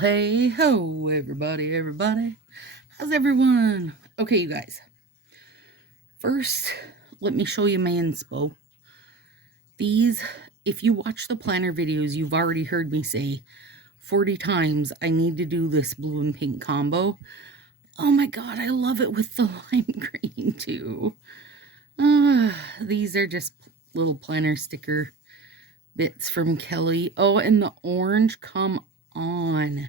Hey ho, everybody. How's everyone? Okay, you guys. First, let me show you my inspo. These, if you watch the planner videos, you've already heard me say 40 times I need to do this blue and pink combo. Oh my god, I love it with the lime green too. These are just little planner sticker bits from Kelly. Oh, and the orange, come on.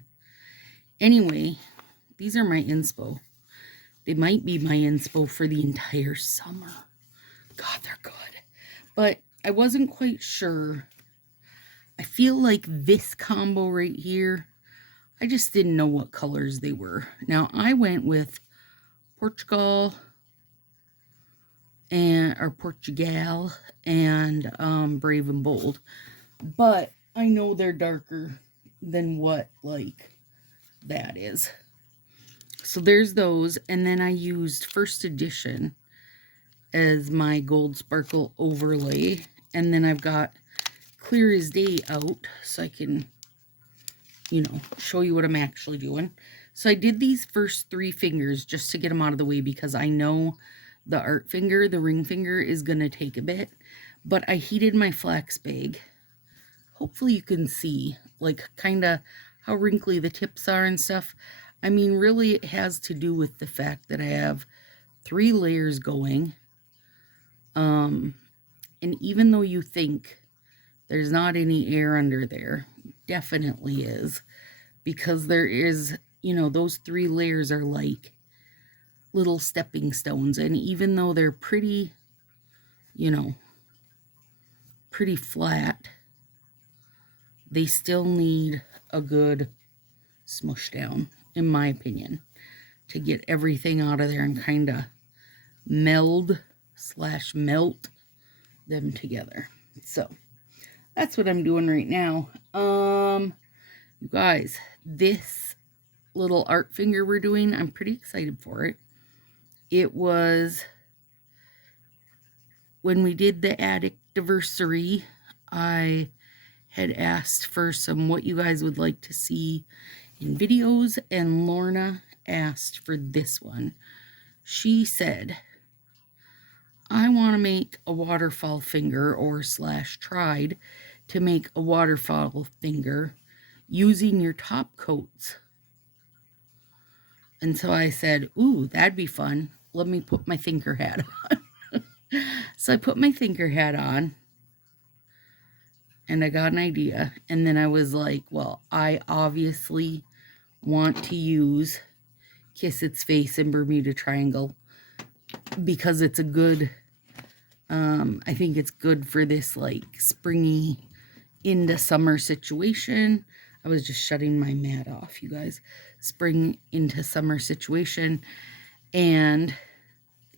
Anyway, these are my inspo. They might be my inspo for the entire summer. God, they're good. But I wasn't quite sure. I feel like this combo right here, I just didn't know what colors they were. Now, I went with Portugal or Portugal and Brave and Bold. But I know they're darker than what, like, that is. So there's those, and then I used First Edition as my gold sparkle overlay, and then I've got Clear as Day out so I can, show you what I'm actually doing. So I did these first 3 fingers just to get them out of the way because I know the art finger, the ring finger, is going to take a bit, but I heated my flax bag. Hopefully you can see, like, kind of how wrinkly the tips are and stuff. I mean, really, it has to do with the fact that I have 3 layers going. And even though you think there's not any air under there, definitely is. Because there is, those 3 layers are like little stepping stones. And even though they're pretty, pretty flat, they still need a good smush down, in my opinion, to get everything out of there and kind of melt them together. So that's what I'm doing right now. You guys, this little art finger we're doing, I'm pretty excited for it. It was when we did the Addict-iversary, I had asked for some what you guys would like to see in videos, and Lorna asked for this one. She said, I want to make a waterfall finger or / tried to make a waterfall finger using your top coats. And so I said, ooh, that'd be fun. Let me put my thinker hat on. So I put my thinker hat on and I got an idea. And then I was like, well, I obviously want to use Kiss Its Face and Bermuda Triangle because it's a good, I think it's good for this like springy into summer situation. I was just shutting my mat off, you guys. Spring into summer situation. And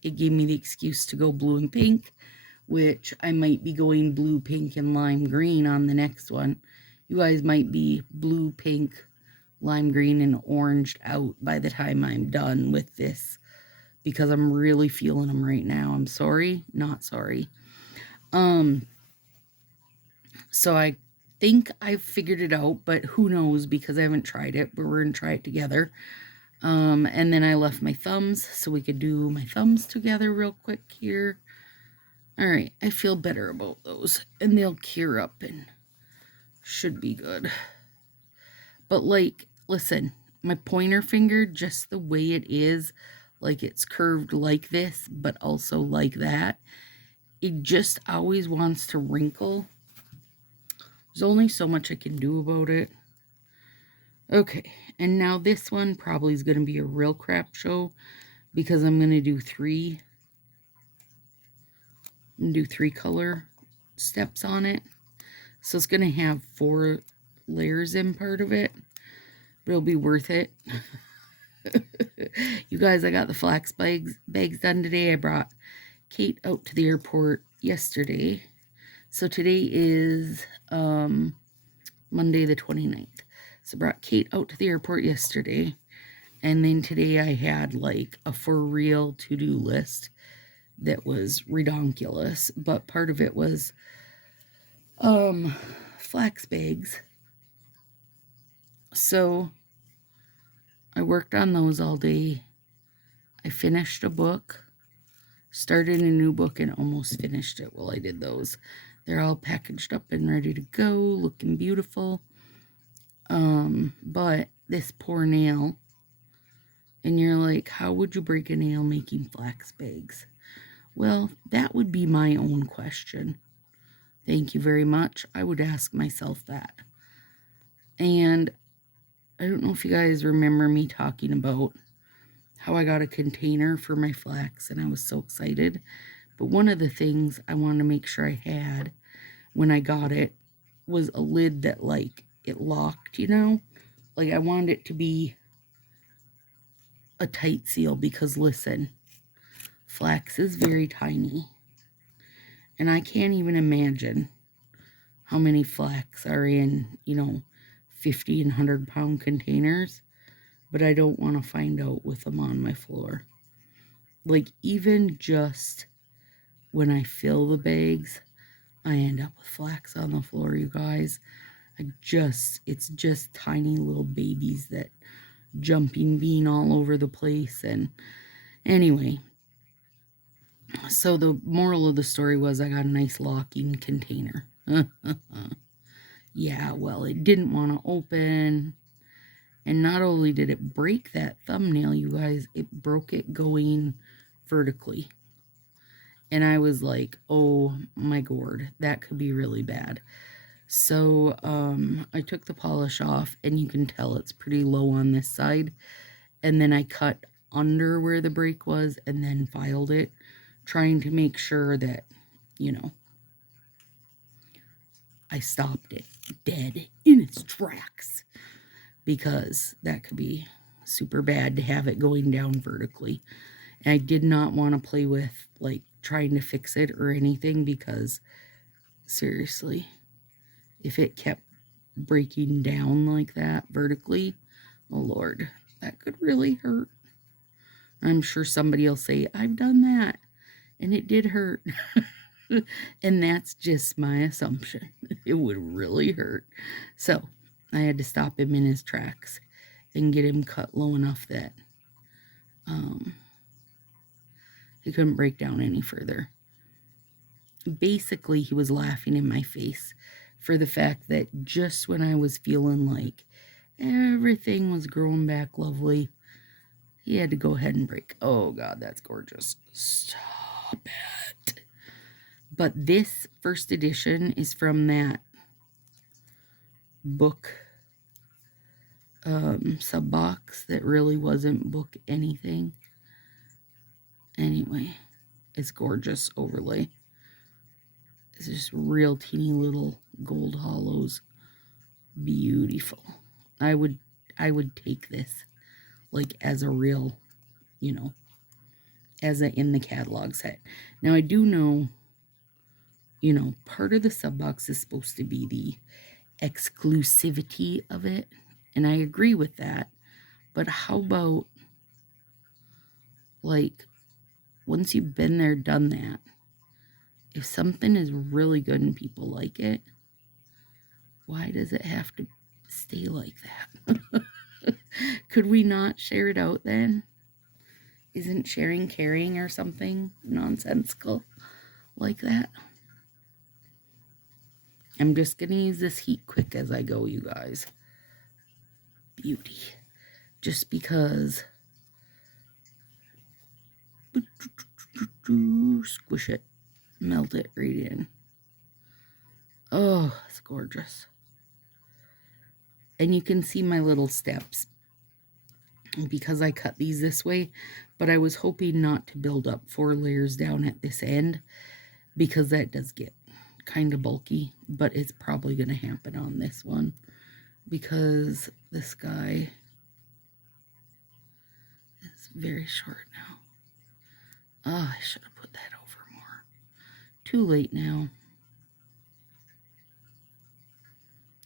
it gave me the excuse to go blue and pink, which I might be going blue, pink, and lime green on the next one. You guys might be blue, pink, lime green, and oranged out by the time I'm done with this because I'm really feeling them right now. I'm sorry, not sorry. So I think I've figured it out, but who knows because I haven't tried it, but we're going to try it together. And then I left my thumbs so we could do my thumbs together real quick here. All right, I feel better about those, and they'll cure up and should be good. But like, listen, my pointer finger, just the way it is, like it's curved like this, but also like that, it just always wants to wrinkle. There's only so much I can do about it. Okay, and now this one probably is going to be a real crap show because I'm going to do 3 color steps on it. So it's going to have 4 layers in part of it, but it'll be worth it. You guys, I got the flax bags done today. I brought Kate out to the airport yesterday. So today is Monday the 29th. So I brought Kate out to the airport yesterday. And then today I had like a for real to-do list that was redonkulous. But part of it was flax bags. So I worked on those all day. I finished a book, started a new book, and almost finished it while I did those. They're all packaged up and ready to go, looking beautiful. But this poor nail, and you're like, how would you break a nail making flax bags? Well, that would be my own question. Thank you very much. I would ask myself that. And I don't know if you guys remember me talking about how I got a container for my flax and I was so excited. But one of the things I wanted to make sure I had when I got it was a lid that, like, it locked, you know? Like, I wanted it to be a tight seal because, listen, flax is very tiny. And I can't even imagine how many flax are in, 50 and 100-pound containers. But I don't want to find out with them on my floor. Like, even just when I fill the bags, I end up with flax on the floor, you guys. It's just tiny little babies that jumping bean all over the place. And anyway, so the moral of the story was I got a nice locking container. Yeah, well, it didn't want to open. And not only did it break that thumbnail, you guys, it broke it going vertically. And I was like, oh my gourd, that could be really bad. So I took the polish off, and you can tell it's pretty low on this side. And then I cut under where the break was and then filed it, trying to make sure that, I stopped it dead in its tracks, because that could be super bad to have it going down vertically. And I did not want to play with, like, trying to fix it or anything, because seriously, if it kept breaking down like that vertically, oh Lord, that could really hurt. I'm sure somebody will say, I've done that, and it did hurt. And that's just my assumption. It would really hurt. So I had to stop him in his tracks and get him cut low enough that he couldn't break down any further. Basically, he was laughing in my face for the fact that just when I was feeling like everything was growing back lovely, he had to go ahead and break. Oh God, that's gorgeous. Stop it. But this first edition is from that book sub box that really wasn't book anything. Anyway, it's gorgeous overlay. It's just real teeny little gold hollows. Beautiful. I would take this like as a real, as a in the catalog set. Now I do know, part of the sub box is supposed to be the exclusivity of it, and I agree with that. But how about, like, once you've been there, done that, if something is really good and people like it, why does it have to stay like that? Could we not share it out then? Isn't sharing caring or something nonsensical like that? I'm just going to use this heat quick as I go, you guys. Beauty. Just because. Squish it. Melt it right in. Oh, it's gorgeous. And you can see my little steps because I cut these this way, but I was hoping not to build up 4 layers down at this end, because that does get kind of bulky, but it's probably going to happen on this one because this guy is very short now. Oh, I should have put that over more. Too late now.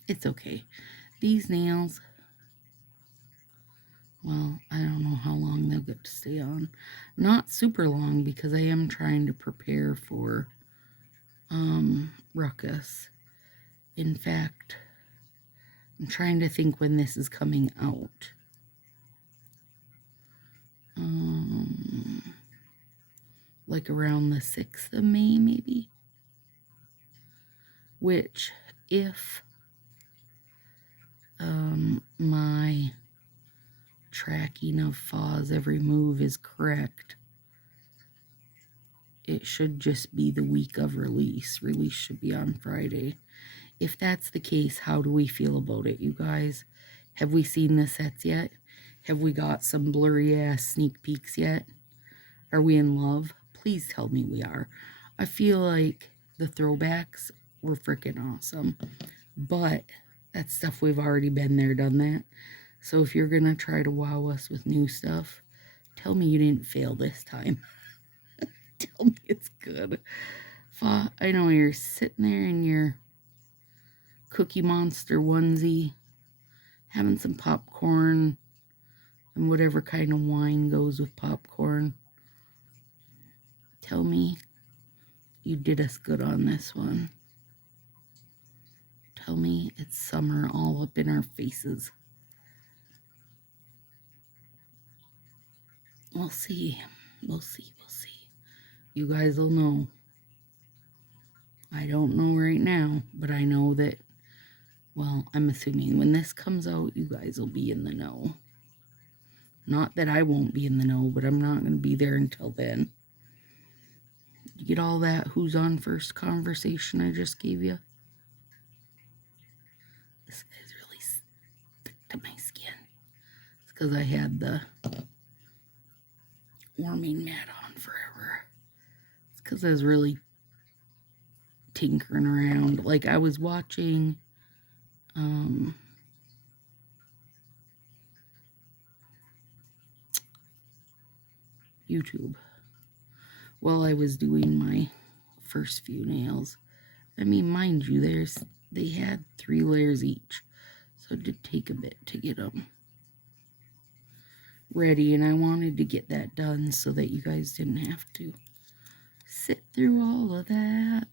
It's okay. These nails, well, I don't know how long they'll get to stay on. Not super long, because I am trying to prepare for Ruckus. In fact, I'm trying to think when this is coming out. like around the 6th of May maybe. Which, if my tracking of Fa's every move is correct, it should just be the week of release. Release should be on Friday. If that's the case, how do we feel about it, you guys? Have we seen the sets yet? Have we got some blurry ass sneak peeks yet? Are we in love? Please tell me we are. I feel like the throwbacks were freaking awesome, but that's stuff we've already been there, done that. So if you're gonna try to wow us with new stuff, tell me you didn't fail this time. Tell me it's good. Fa, I know you're sitting there in your Cookie Monster onesie, having some popcorn and whatever kind of wine goes with popcorn. Tell me you did us good on this one. Tell me it's summer all up in our faces. We'll see. We'll see. We'll see. You guys will know. I don't know right now, but I know that, well, I'm assuming when this comes out, you guys will be in the know. Not that I won't be in the know, but I'm not going to be there until then. You get all that who's on first conversation I just gave you? This guy's really stuck to my skin. It's because I had the warming mat on forever. It's because I was really tinkering around. Like I was watching YouTube while I was doing my first few nails. I mean, mind you, they had 3 layers each, so it did take a bit to get them ready, and I wanted to get that done so that you guys didn't have to sit through all of that.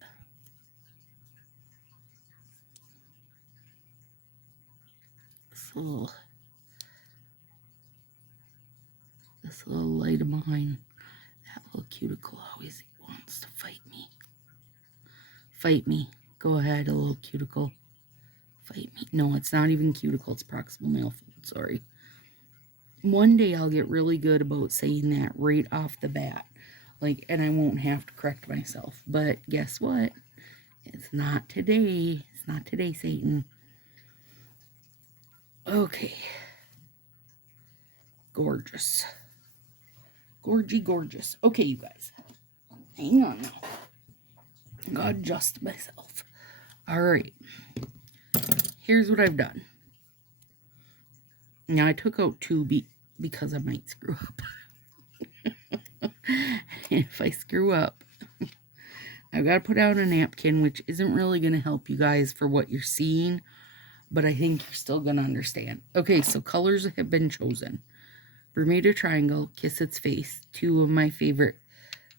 This little light of mine, that little cuticle always wants to fight me. Fight me. Go ahead, a little cuticle. Fight me. No, it's not even cuticle, it's proximal nail fold, sorry. One day I'll get really good about saying that right off the bat. Like, and I won't have to correct myself. But guess what? It's not today. It's not today, Satan. Okay. Gorgeous. Gorgy, gorgeous. Okay, you guys. Hang on now. I gotta adjust myself. Alright. Here's what I've done. Now, I took out 2 because I might screw up. If I screw up, I've got to put out a napkin, which isn't really going to help you guys for what you're seeing, but I think you're still going to understand. Okay, so colors have been chosen. Bermuda Triangle, Kiss Its Face, 2 of my favorite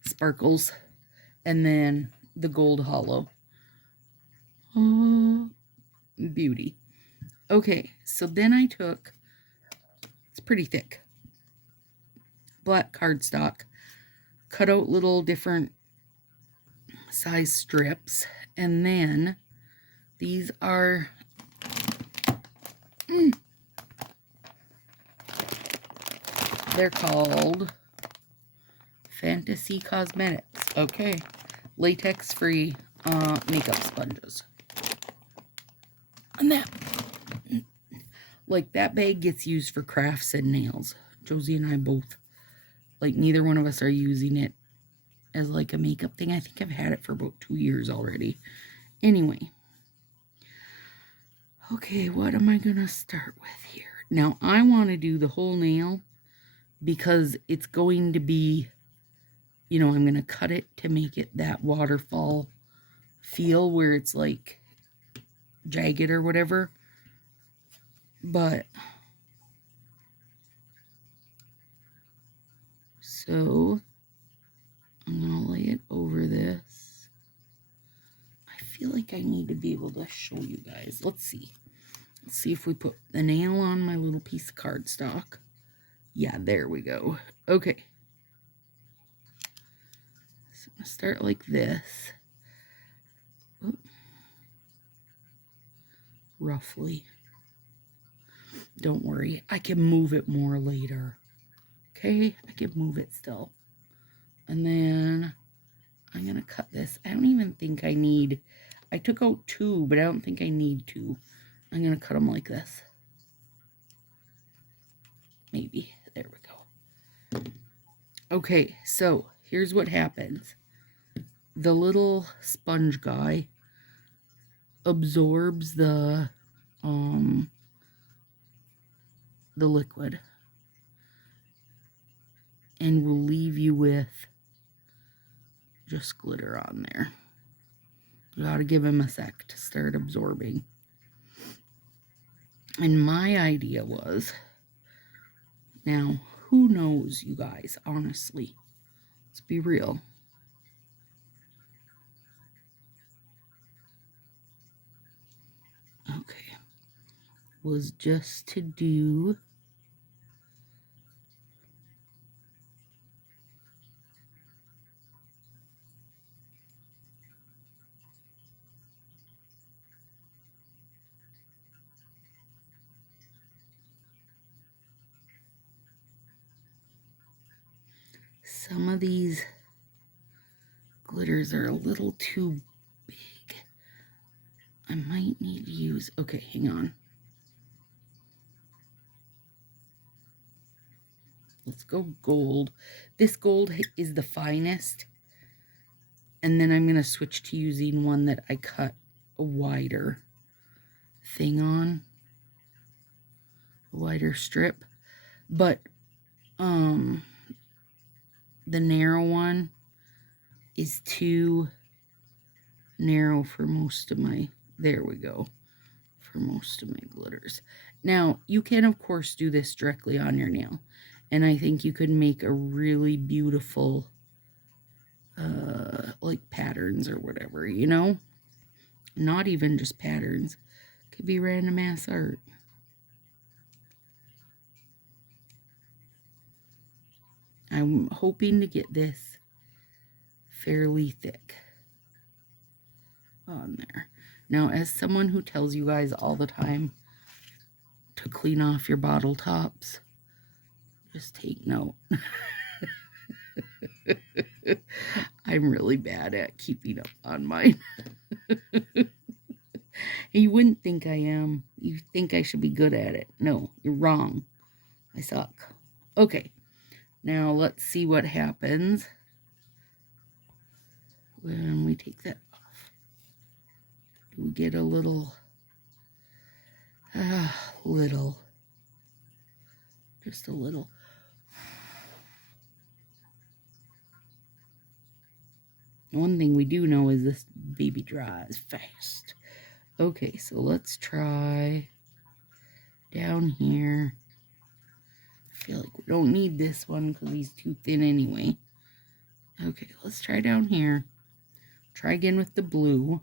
sparkles, and then the Gold Hollow. Oh, beauty. Okay, so then I took, it's pretty thick, black cardstock, cut out little different size strips, and then these are they're called Fantasy Cosmetics. Okay, latex free makeup sponges. And that, like, that bag gets used for crafts and nails. Josie and I both, like, neither one of us are using it as like a makeup thing. I think I've had it for about 2 years already. Anyway. Okay, what am I going to start with here? Now, I want to do the whole nail because it's going to be, you know, I'm going to cut it to make it that waterfall feel where it's like jagged or whatever. But, so, I'm going to lay it over this. I feel like I need to be able to show you guys. Let's see. Let's see if we put the nail on my little piece of cardstock. Yeah, there we go. Okay. Start like this. Oop. Roughly. Don't worry, I can move it more later. Okay, I can move it still. And then I'm going to cut this. I don't even think I need, I took out 2, but I don't think I need 2. I'm going to cut them like this. Maybe. There we go. Okay, so here's what happens. The little sponge guy absorbs the liquid and will leave you with just glitter on there. You gotta give him a sec to start absorbing. And my idea was, now, who knows, you guys, honestly? Let's be real. Okay. Was just to do some of these glitters are a little too big. I might need to use, okay, hang on. Let's go gold. This gold is the finest. And then I'm going to switch to using one that I cut a wider thing on. A wider strip. But the narrow one is too narrow for most of my, there we go, for most of my glitters. Now, you can, of course, do this directly on your nail. And I think you could make a really beautiful, like patterns or whatever, you know? Not even just patterns. Could be random ass art. I'm hoping to get this fairly thick on there. Now, as someone who tells you guys all the time to clean off your bottle tops, just take note. I'm really bad at keeping up on mine. You wouldn't think I am. You think I should be good at it. No, you're wrong. I suck. Okay, now let's see what happens when we take that off. Do we get a little, just a little. One thing we do know is this baby dries fast. Okay, so let's try down here. I feel like we don't need this one because he's too thin anyway. Okay, let's try down here. Try again with the blue.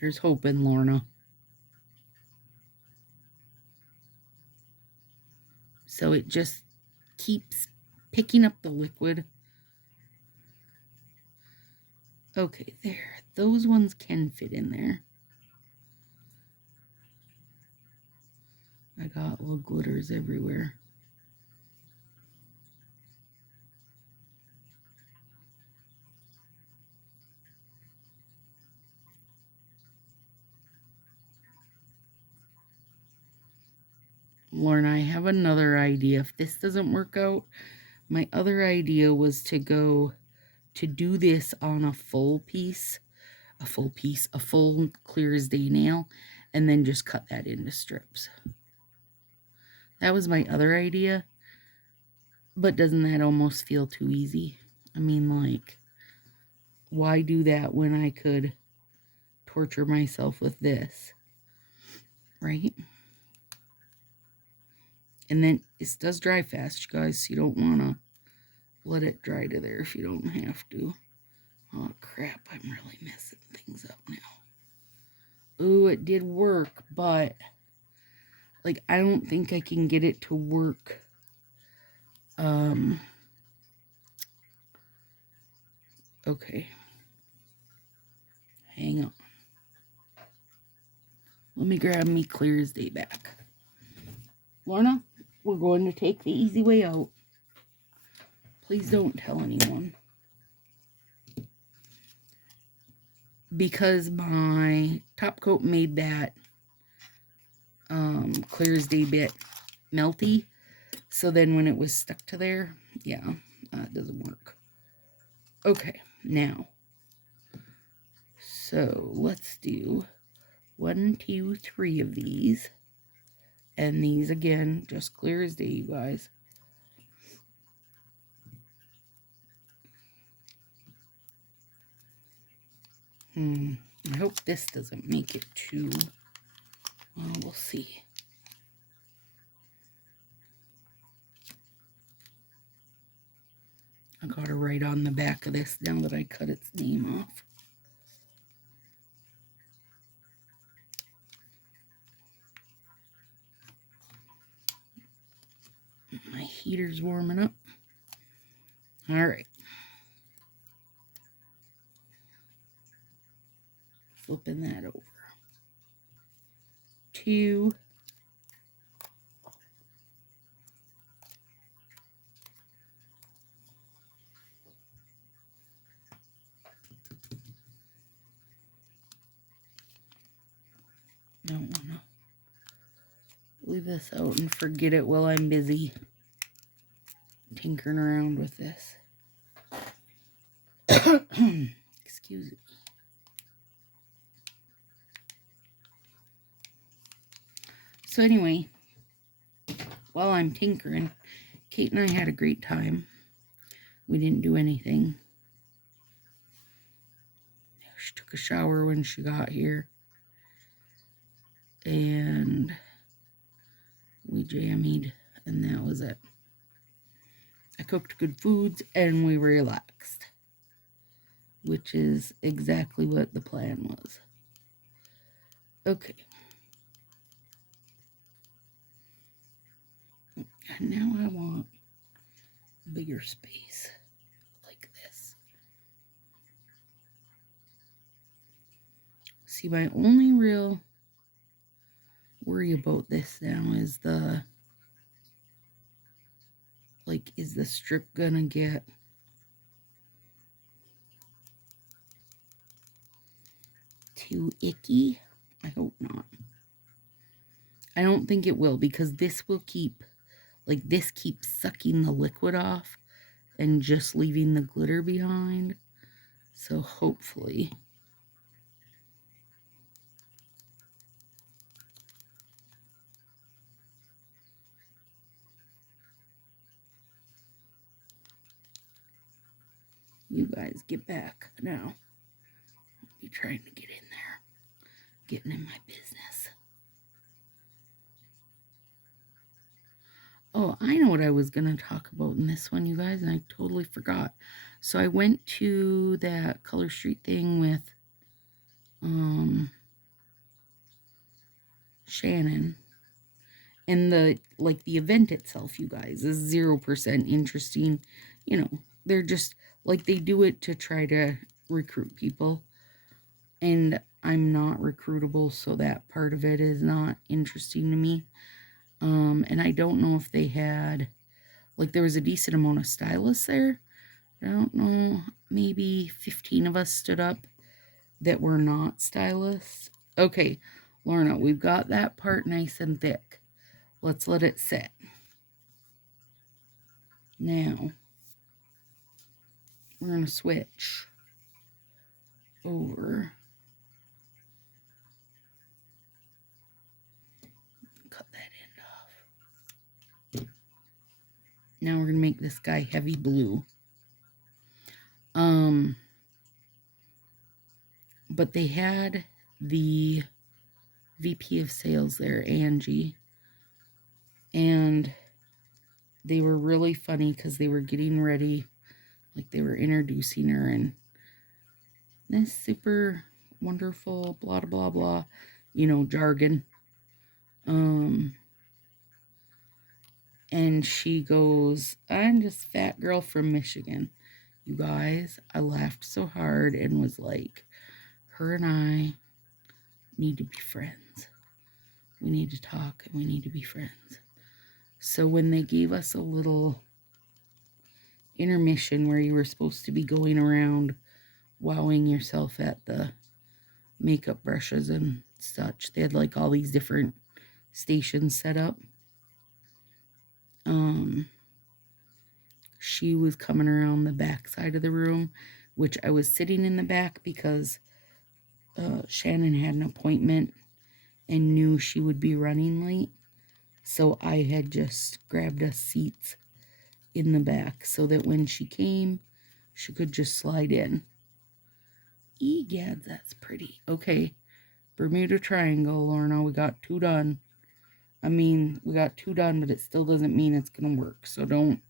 Here's hoping, Lorna. So it just keeps picking up the liquid. Okay, there. Those ones can fit in there. I got little glitters everywhere. Lauren, I have another idea. If this doesn't work out, my other idea was to do this on a full clear as day nail, and then just cut that into strips. That was my other idea, but doesn't that almost feel too easy? I mean, like, why do that when I could torture myself with this, right? And then this does dry fast, you guys, so you don't want to let it dry to there if you don't have to. Oh, crap, I'm really messing things up now. Ooh, it did work, but like, I don't think I can get it to work. Okay. Hang on. Let me grab me Clear as Day back. Lorna, we're going to take the easy way out. Please don't tell anyone. Because my top coat made that Clear as Day bit melty. So then when it was stuck to there, yeah, it doesn't work. Okay, now. So let's do 1, 2, 3 of these. And these again, just clear as day, you guys. I hope this doesn't make it too... Well, we'll see. I got to write on the back of this now that I cut its name off. My heater's warming up. All right. Flipping that over. 2. Don't want to leave this out and forget it while I'm busy tinkering around with this. Excuse me. So anyway, while I'm tinkering, Kate and I had a great time. We didn't do anything. She took a shower when she got here. And we jammied, and that was it. I cooked good foods, and we relaxed. Which is exactly what the plan was. Okay. And now I want bigger space, like this. See, my only real worry about this now is is the strip gonna get too icky? I hope not. I don't think it will, because this will keep, this keeps sucking the liquid off and just leaving the glitter behind. So hopefully. You guys get back now. I'll be trying to get in there. Getting in my business. Oh, I know what I was going to talk about in this one, you guys, and I totally forgot. So I went to that Color Street thing with Shannon. And the event itself, you guys, is 0% interesting. You know, they're just, they do it to try to recruit people. And I'm not recruitable, so that part of it is not interesting to me. And I don't know if they had, there was a decent amount of stylists there. I don't know, maybe 15 of us stood up that were not stylists. Okay, Lorna, we've got that part nice and thick. Let's let it sit. Now, we're going to switch over. Cut that end off. Now we're going to make this guy heavy blue. But they had the VP of sales there, Angie, and they were really funny because they were getting ready, they were introducing her, and this super wonderful blah blah blah, jargon. And she goes, I'm just fat girl from Michigan. You guys, I laughed so hard and was like, her and I need to be friends. We need to talk and we need to be friends. So when they gave us a little intermission where you were supposed to be going around wowing yourself at the makeup brushes and such, they had like all these different stations set up. She was coming around the back side of the room, which I was sitting in the back because Shannon had an appointment and knew she would be running late. So I had just grabbed us seats in the back so that when she came, she could just slide in. Egad, that's pretty. Okay, Bermuda Triangle, Lorna, we got 2 done. I mean, we got 2 done, but it still doesn't mean it's going to work. So don't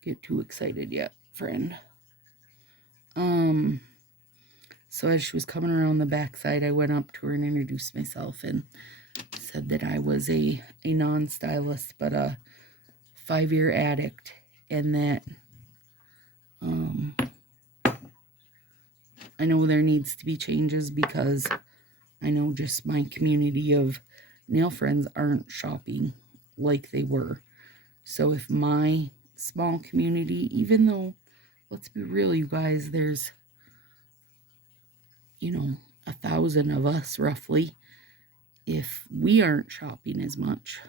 get too excited yet, friend. So as she was coming around the backside, I went up to her and introduced myself and said that I was a non-stylist, but a 5-year addict, and that I know there needs to be changes because I know just my community of nail friends aren't shopping like they were. So if my small community, even though, let's be real, you guys, there's, 1,000 of us roughly, if we aren't shopping as much,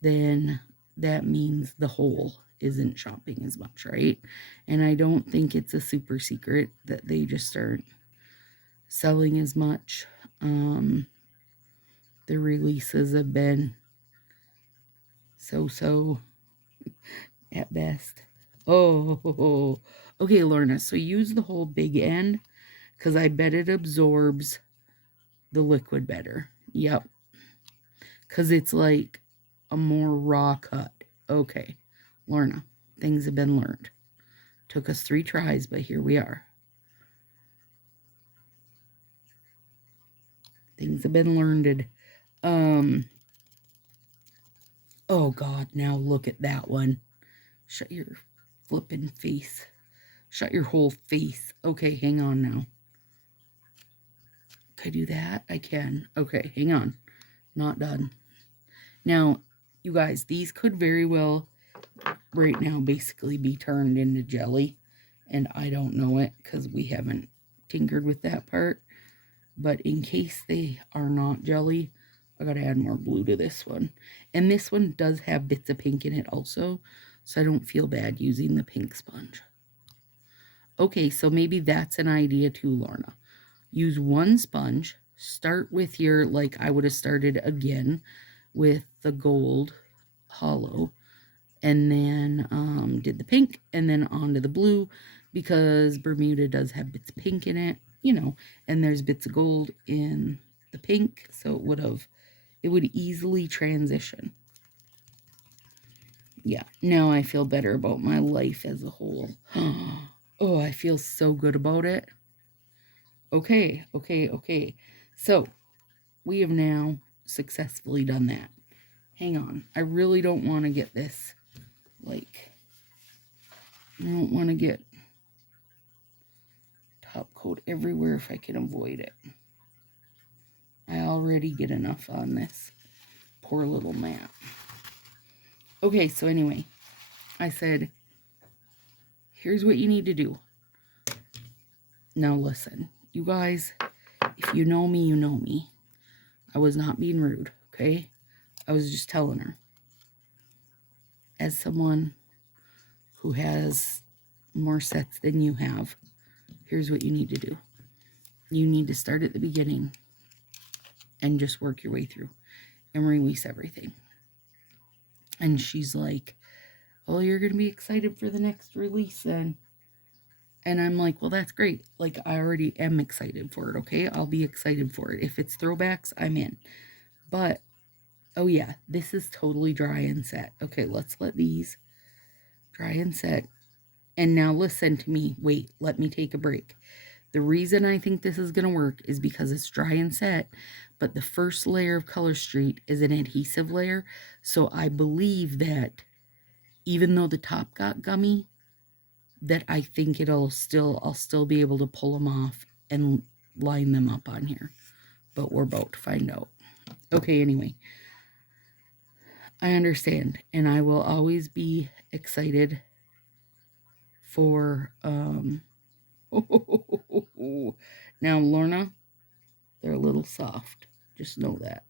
then that means the whole isn't shopping as much, right? And I don't think it's a super secret that they just aren't selling as much. The releases have been so at best. Oh, okay, Lorna, so use the whole big end because I bet it absorbs the liquid better. Yep. Because it's like a more raw cut. Okay, Lorna, things have been learned. Took us 3 tries, but here we are. Things have been learned. Oh God, now look at that one. Shut your flippin' face. Shut your whole face. Okay, hang on now. Can I do that? I can. Okay, hang on. Not done. Now, you guys, these could very well right now basically be turned into jelly. And I don't know it because we haven't tinkered with that part. But in case they are not jelly, I gotta add more blue to this one. And this one does have bits of pink in it also, so I don't feel bad using the pink sponge. Okay, so maybe that's an idea too, Lorna. Use 1 sponge. Start with your, like I would have started again with the gold hollow. And then did the pink and then on to the blue because Bermuda does have bits of pink in it, and there's bits of gold in the pink. So it would easily transition. Yeah, now I feel better about my life as a whole. Oh, I feel so good about it. Okay. So we have now successfully done that. Hang on. I really don't want to get this, I don't want to get top coat everywhere if I can avoid it. I already get enough on this poor little mat. Okay, so anyway, I said, here's what you need to do. Now listen, you guys, if you know me, you know me. I was not being rude, okay? I was just telling her. As someone who has more sets than you have, here's what you need to do. You need to start at the beginning and just work your way through and release everything. And she's like, oh, you're going to be excited for the next release then. And I'm like, well, that's great. Like, I already am excited for it, okay? I'll be excited for it. If it's throwbacks, I'm in. But, oh yeah, this is totally dry and set. Okay, let's let these dry and set. And now listen to me. Wait, let me take a break. The reason I think this is going to work is because it's dry and set, but the first layer of Color Street is an adhesive layer. So I believe that even though the top got gummy, that I think I'll still be able to pull them off and line them up on here. But we're about to find out. Okay, anyway. I understand, and I will always be excited for now, Lorna, they're a little soft. Just know that.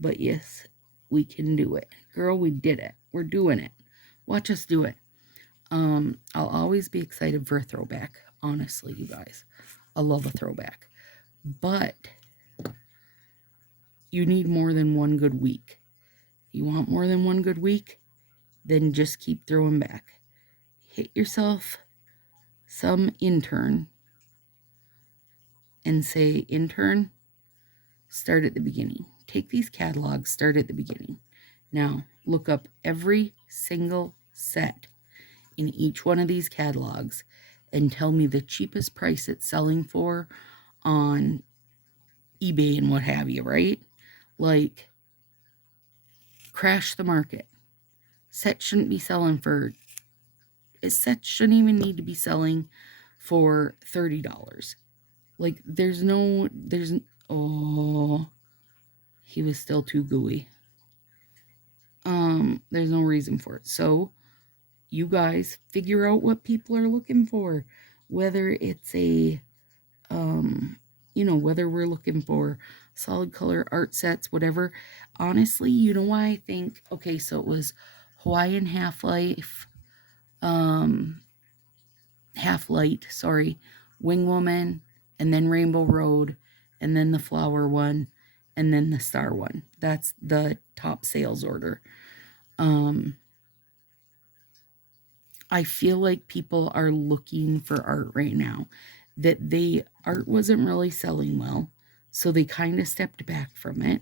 But yes, we can do it. Girl, we did it. We're doing it. Watch us do it. I'll always be excited for a throwback. Honestly, you guys. I love a throwback. But you need more than one good week. You want more than one good week? Then just keep throwing back. Hit yourself some intern and say, intern, start at the beginning. Take these catalogs, start at the beginning. Now, look up every single set in each one of these catalogs and tell me the cheapest price it's selling for on eBay and what have you, right? Like, crash the market. Sets shouldn't be selling for, sets shouldn't even need to be selling for $30. Like, oh, he was still too gooey. There's no reason for it. So, you guys figure out what people are looking for. Whether it's a, whether we're looking for solid color art sets, whatever. Honestly, you know why I think, okay, so it was Hawaiian Half-Life, Half-Light, sorry, Wing Woman, and then Rainbow Road, and then the flower one, and then the star one. That's the top sales order. I feel like people are looking for art right now. That art wasn't really selling well, so they kind of stepped back from it.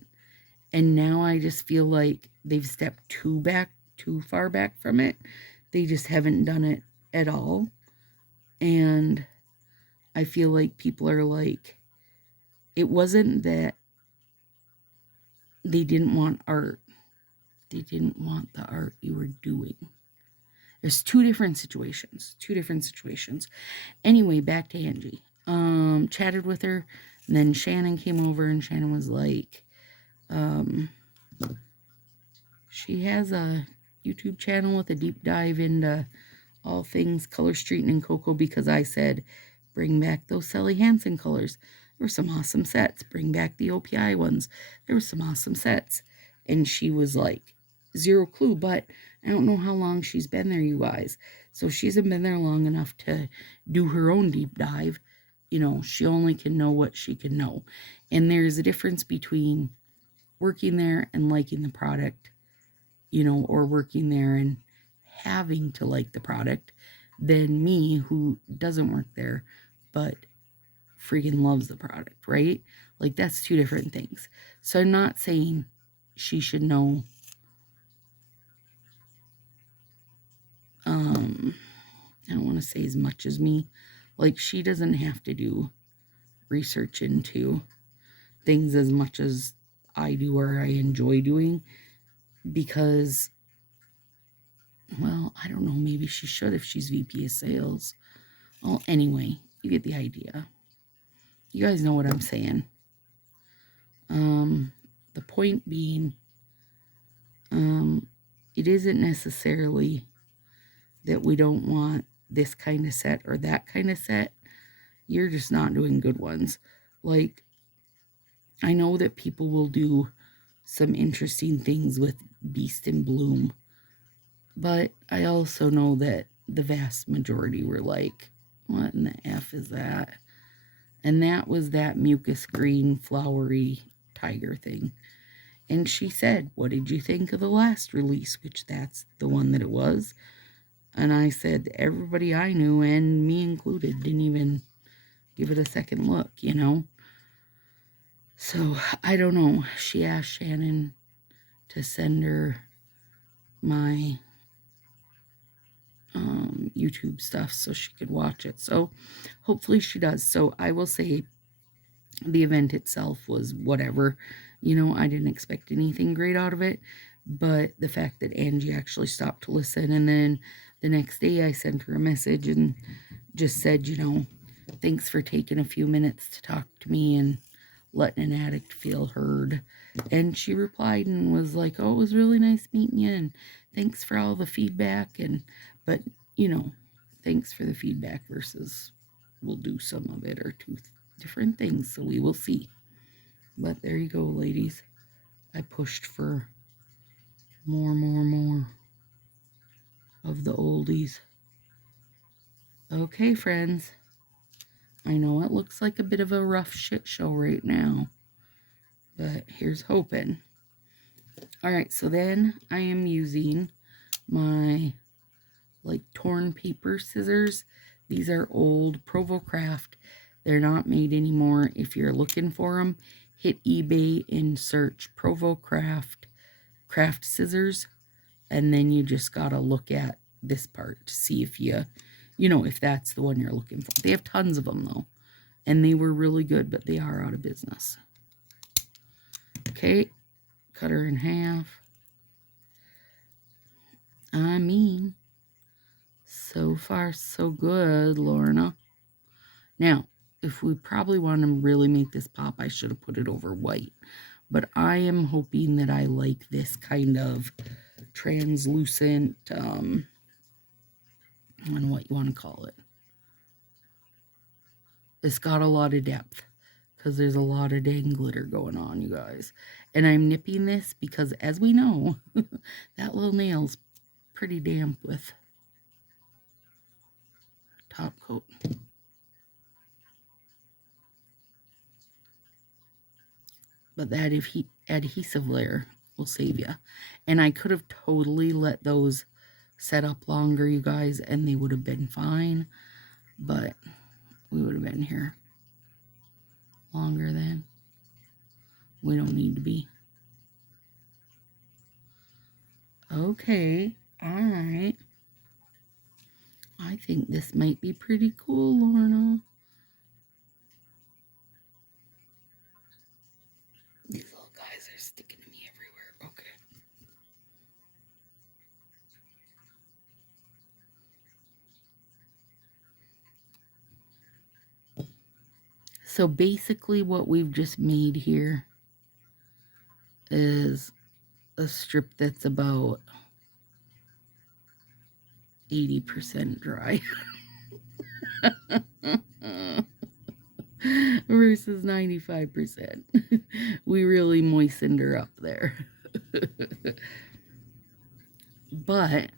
And now I just feel like they've stepped too far back from it. They just haven't done it at all. And I feel like people are like, it wasn't that they didn't want art. They didn't want the art you were doing. There's two different situations. Anyway, back to Angie. Chatted with her, and then Shannon came over, and Shannon was like, she has a YouTube channel with a deep dive into all things color streeting and cocoa, because I said, bring back those Sally Hansen colors. There were some awesome sets. Bring back the OPI ones. There were some awesome sets. And she was like, zero clue, but I don't know how long she's been there, you guys. So she hasn't been there long enough to do her own deep dive. She only can know what she can know. And there's a difference between working there and liking the product, or working there and having to like the product, than me, who doesn't work there, but freaking loves the product, right? Like, that's two different things. So I'm not saying she should know, I don't want to say as much as me. Like, she doesn't have to do research into things as much as I do, or I enjoy doing, because, well, I don't know, maybe she should if she's VP of sales. Well, anyway, you get the idea. You guys know what I'm saying. The point being, it isn't necessarily that we don't want this kind of set or that kind of set. You're just not doing good ones. Like, I know that people will do some interesting things with Beast in Bloom, but I also know that the vast majority were like, what in the F is that? And that was that mucus green flowery tiger thing. And she said, what did you think of the last release? Which that's the one that it was. And I said, everybody I knew, and me included, didn't even give it a second look, So, I don't know. She asked Shannon to send her my YouTube stuff so she could watch it. So, hopefully she does. So, I will say the event itself was whatever. I didn't expect anything great out of it. But the fact that Angie actually stopped to listen, and then the next day I sent her a message and just said, you know, thanks for taking a few minutes to talk to me and letting an addict feel heard. And she replied and was like, oh, it was really nice meeting you, and thanks for all the feedback. And but you know, thanks for the feedback versus we'll do some of it are two different things, so we will see. But there you go, ladies. I pushed for more of the oldies. Okay, friends. I know it looks like a bit of a rough shit show right now, but here's hoping. All right, so then I am using my like torn paper scissors. These are old Provocraft. They're not made anymore. If you're looking for them, hit eBay and search Provocraft craft scissors, and then you just gotta look at this part to see if you know, if that's the one you're looking for. They have tons of them though, and they were really good, but they are out of business. Okay, cut her in half. I mean, so far so good, Lorna. Now, if we probably want to really make this pop, I should have put it over white. But I am hoping that I like this kind of translucent, I don't know what you want to call it. It's got a lot of depth because there's a lot of dang glitter going on, you guys. And I'm nipping this because, as we know, that little nail's pretty damp with top coat. But that adhesive layer will save you. And I could have totally let those set up longer, you guys, and they would have been fine. But we would have been here longer then. We don't need to be. Okay, all right. I think this might be pretty cool, Lorna. These little guys are sticking to me everywhere. Okay. So basically what we've just made here is a strip that's about 80% dry versus 95%. We really moistened her up there. But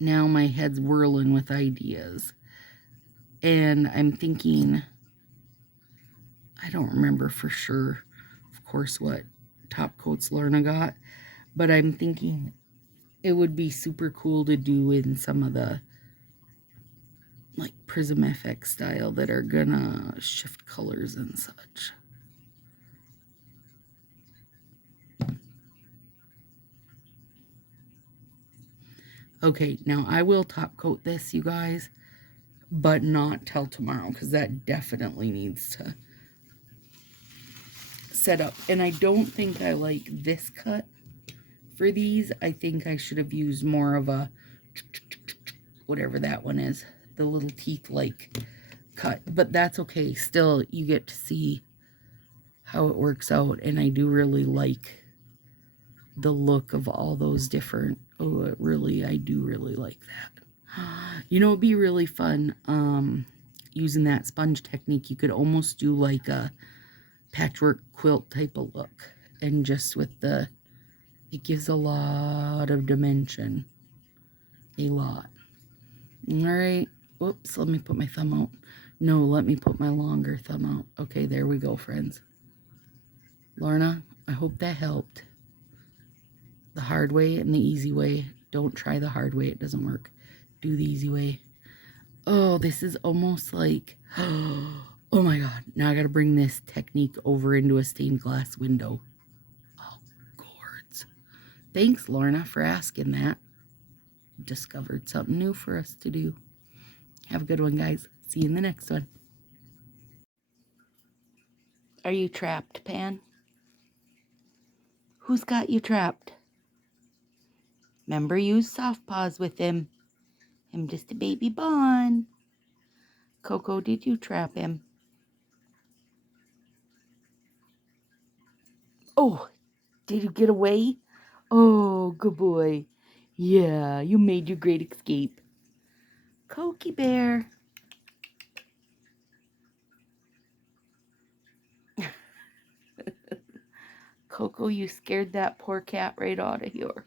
now my head's whirling with ideas. And I'm thinking, I don't remember for sure, of course, what top coats Lorna got, but I'm thinking it would be super cool to do in some of the like Prism FX style that are gonna shift colors and such. Okay, now I will top coat this, you guys, but not till tomorrow because that definitely needs to set up. And I don't think I like this cut for these. I think I should have used more of a whatever that one is, the little teeth like cut, but that's okay. Still, you get to see how it works out, and I do really like the look of all those different, I do really like that. You know, it'd be really fun using that sponge technique. You could almost do like a patchwork quilt type of look, and just with it gives a lot of dimension. A lot. All right. Whoops, let me put my thumb out. No, let me put my longer thumb out. Okay, there we go, friends. Lorna, I hope that helped. The hard way and the easy way. Don't try the hard way. It doesn't work. Do the easy way. Oh, this is almost like, oh my God. Now I got to bring this technique over into a stained glass window. Oh, gourds. Thanks, Lorna, for asking that. Discovered something new for us to do. Have a good one, guys. See you in the next one. Are you trapped, Pan? Who's got you trapped? Remember, use soft paws with him. I'm just a baby Bon. Coco, did you trap him? Oh, did you get away? Oh, good boy. Yeah, you made your great escape. Cokie Bear. Coco, you scared that poor cat right out of here.